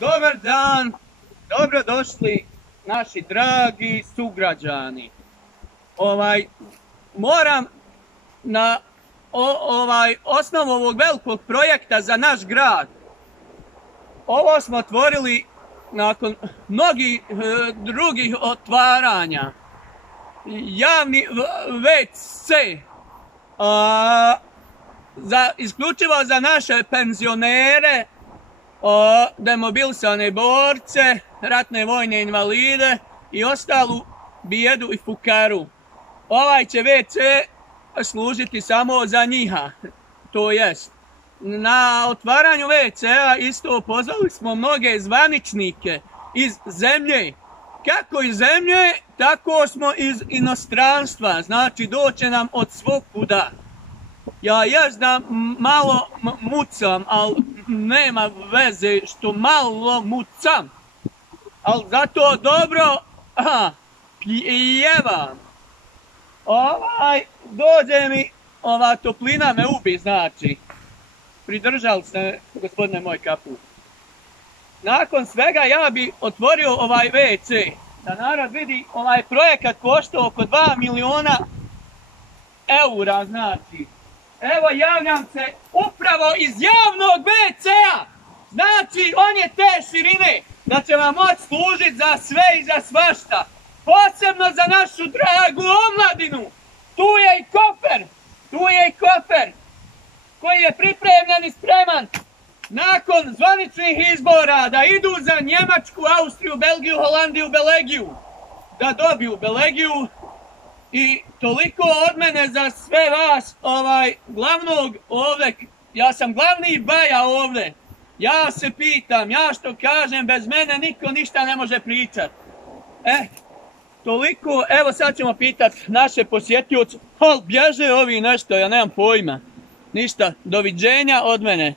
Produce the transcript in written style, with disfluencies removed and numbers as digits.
Dobar dan, dobrodošli naši dragi sugrađani. Moram na osnovu ovog velikog projekta za naš grad. Ovo smo otvorili nakon mnogih drugih otvaranja. Javni WC, isključivo za naše penzionere, demobilisane borce, ratne vojne invalide i ostalu bijedu i fukaru. Ovaj će WC služiti samo za njiha. To jest, na otvaranju WC-a isto pozvali smo mnoge zvaničnike iz zemlje. Kako iz zemlje, tako smo iz inostranstva. Znači, doće nam od svukuda. Ja da malo mucam, ali nema veze što malo mucam. Ali zato dobro pjevam. Dođe mi, ova toplina me ubi, znači. Pridržali ste, gospodine moj, kaput. Nakon svega ja bi otvorio ovaj WC. Da narod vidi, ovaj projekat koštao oko 2 miliona eura, znači. Evo, javljam se upravo iz javnog WC-a. Znači, on je te širine da će vam moći služiti za sve i za svašta. Posebno za našu dragu omladinu. Tu je i kofer koji je pripremljen i spreman nakon zvaničnih izbora da idu za Njemačku, Austriju, Belgiju, Holandiju, Belegiju. Da dobiju Belegiju. I toliko od mene za sve vas, glavnog ovdje, ja sam glavni baja ovdje. Ja se pitam, ja što kažem, bez mene niko ništa ne može pričat. Toliko, evo sad ćemo pitat naše posjetioce, ali bježe ovi nešto, ja nemam pojma. Ništa, doviđenja od mene.